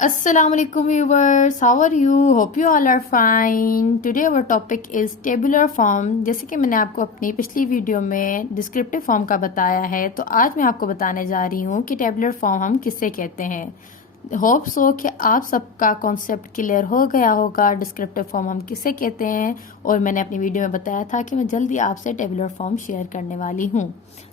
Assalamualaikum viewers, how are you? Hope you all are fine. Today our topic is tabular form. जैसे कि मैंने आपको अपनी पिछली वीडियो में डिस्क्रिप्टिव फॉर्म का बताया है, तो आज मैं आपको बताने जा रही हूँ कि टेबुलर फॉर्म हम किसे कहते हैं। होप सो कि आप सबका कॉन्सेप्ट क्लियर हो गया होगा डिस्क्रिप्टिव फॉर्म हम किसे कहते हैं, और मैंने अपनी वीडियो में बताया था कि मैं जल्दी आपसे टेबुलर फॉर्म शेयर करने वाली हूँ।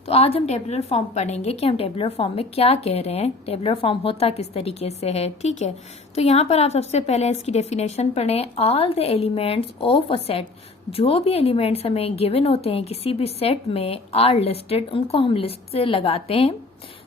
तो आज हम टेबुलर फॉर्म पढ़ेंगे कि हम टेबुलर फॉर्म में क्या कह रहे हैं, टेबुलर फॉर्म होता किस तरीके से है। ठीक है, तो यहाँ पर आप सबसे पहले इसकी डेफिनेशन पढ़ें। All the elements of a set, जो भी एलिमेंट्स हमें गिवन होते हैं किसी भी सेट में, आर लिस्टेड, उनको हम लिस्ट से लगाते हैं।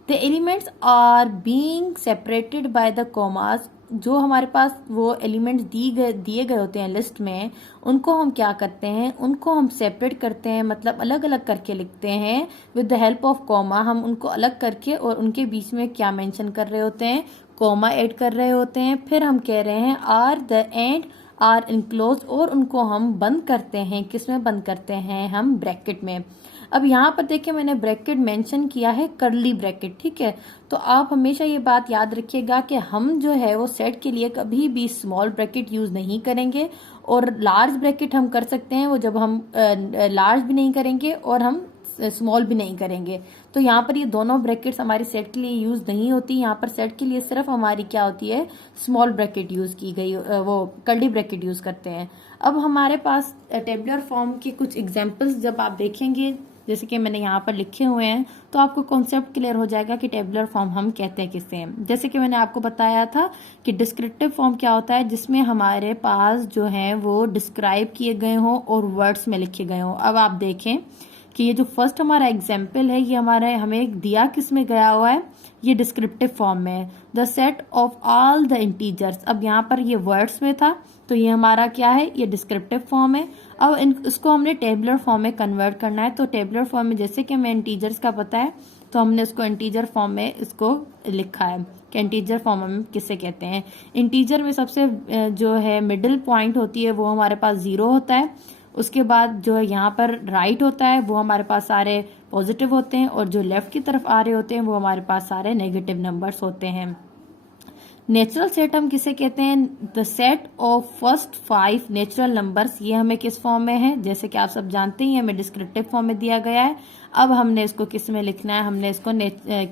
The elements are being separated by the commas, जो हमारे पास वो एलिमेंट्स दिए गए होते हैं लिस्ट में, उनको हम क्या करते हैं, उनको हम सेपरेट करते हैं, मतलब अलग अलग करके लिखते हैं with the help of comma. हम उनको अलग करके और उनके बीच में क्या मेंशन कर रहे होते हैं, कॉमा ऐड कर रहे होते हैं। फिर हम कह रहे हैं are the and are enclose, और उनको हम बंद करते हैं, किसमें बंद करते हैं, हम ब्रैकेट में। अब यहाँ पर देखिए मैंने ब्रैकेट मेंशन किया है, करली ब्रैकेट। ठीक है, तो आप हमेशा ये बात याद रखिएगा कि हम जो है वो सेट के लिए कभी भी स्मॉल ब्रैकेट यूज नहीं करेंगे, और लार्ज ब्रैकेट हम कर सकते हैं वो जब हम लार्ज भी नहीं करेंगे और हम स्मॉल भी नहीं करेंगे। तो यहाँ पर ये दोनों ब्रैकेट्स हमारी सेट के लिए यूज नहीं होती। यहाँ पर सेट के लिए सिर्फ हमारी क्या होती है, स्मॉल ब्रैकेट यूज की गई, वो कर्ली ब्रैकेट यूज करते हैं। अब हमारे पास टेबुलर फॉर्म के कुछ एग्जांपल्स जब आप देखेंगे, जैसे कि मैंने यहाँ पर लिखे हुए हैं, तो आपको कॉन्सेप्ट क्लियर हो जाएगा कि टेबुलर फॉर्म हम कहते हैं किसे हैं। जैसे कि मैंने आपको बताया था कि डिस्क्रिप्टिव फॉर्म क्या होता है, जिसमें हमारे पास जो है वो डिस्क्राइब किए गए हों और वर्ड्स में लिखे गए हों। अब आप देखें कि ये जो फर्स्ट हमारा एग्जाम्पल है, ये हमें दिया किस में गया हुआ है, ये डिस्क्रिप्टिव फॉर्म में है। The set of all the integers, अब यहाँ पर ये वर्ड्स में था, तो ये हमारा क्या है, ये डिस्क्रिप्टिव फॉर्म है। अब इसको हमने टेबुलर फॉर्म में कन्वर्ट करना है। तो टेबुलर फॉर्म में जैसे कि हमें इंटीजर्स का पता है, तो हमने इसको इंटीजर फॉर्म में इसको लिखा है कि इंटीजर फॉर्म में किसे कहते हैं। इंटीजर में सबसे जो है मिडिल पॉइंट होती है वो हमारे पास 0 होता है। उसके बाद जो है यहाँ पर राइट होता है वो हमारे पास सारे पॉजिटिव होते हैं, और जो लेफ्ट की तरफ आ रहे होते हैं वो हमारे पास सारे नेगेटिव नंबर्स होते हैं। नेचुरल सेट हम किसे कहते हैं, the set of first 5 natural numbers. ये हमें किस फॉर्म में है, जैसे कि आप सब जानते हैं हमें डिस्क्रिप्टिव फॉर्म में दिया गया है। अब हमने इसको किस में लिखना है, हमने इसको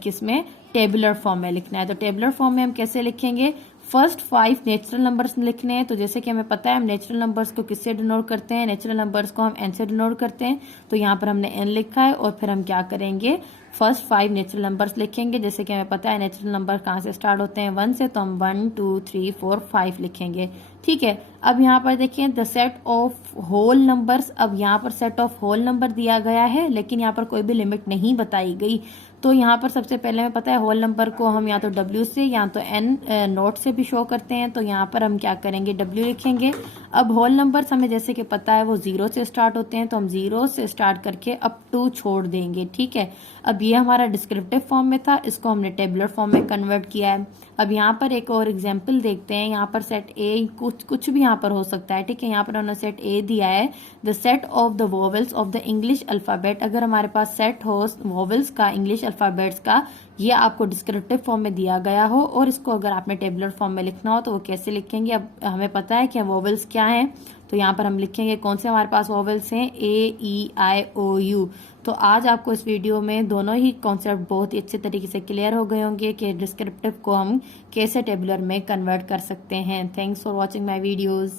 किस में, टेबुलर फॉर्म में लिखना है। तो टेबुलर फॉर्म में हम कैसे लिखेंगे, फर्स्ट 5 नेचुरल नंबर्स लिखने हैं। तो जैसे कि हमें पता है हम नेचुरल नंबर्स को किससे डिनोट करते हैं, नेचुरल नंबर्स को हम एन से डिनोट करते हैं। तो यहाँ पर हमने एन लिखा है, और फिर हम क्या करेंगे, फर्स्ट 5 नेचुरल नंबर्स लिखेंगे। जैसे कि हमें पता है नेचुरल नंबर कहाँ से स्टार्ट होते हैं, 1 से, तो हम 1 2 3 4 5 लिखेंगे। ठीक है, अब यहाँ पर देखिए the set of whole numbers. अब यहाँ पर सेट ऑफ होल नंबर दिया गया है, लेकिन यहाँ पर कोई भी लिमिट नहीं बताई गई। तो यहाँ पर सबसे पहले हमें पता है होल नंबर को हम या तो W से या तो N नोट से भी शो करते हैं। तो यहाँ पर हम क्या करेंगे, W लिखेंगे। अब होल नंबर्स हमें जैसे कि पता है वो 0 से स्टार्ट होते हैं, तो हम 0 से स्टार्ट करके अप टू छोड़ देंगे। ठीक है, अब ये हमारा डिस्क्रिप्टिव फॉर्म में था, इसको हमने टेबुलर फॉर्म में कन्वर्ट किया है। अब यहाँ पर एक और एग्जाम्पल देखते हैं। यहाँ पर सेट ए, कुछ भी यहाँ पर हो सकता है। ठीक है, यहाँ पर उन्होंने सेट ए दिया है, the set of the vowels of the English alphabet. अगर हमारे पास सेट हो वोवेल्स का, इंग्लिश अल्फाबेट्स का, ये आपको डिस्क्रिप्टिव फॉर्म में दिया गया हो, और इसको अगर आपने टेबुलर फॉर्म में लिखना हो तो वो कैसे लिखेंगे। अब हमें पता है कि वोवेल्स क्या हैं, तो यहाँ पर हम लिखेंगे कौन से हमारे पास वोवेल्स हैं, A E I O U। तो आज आपको इस वीडियो में दोनों ही कॉन्सेप्ट बहुत ही अच्छे तरीके से क्लियर हो गए होंगे कि डिस्क्रिप्टिव को हम कैसे टेबुलर में कन्वर्ट कर सकते हैं। Thanks for watching my videos.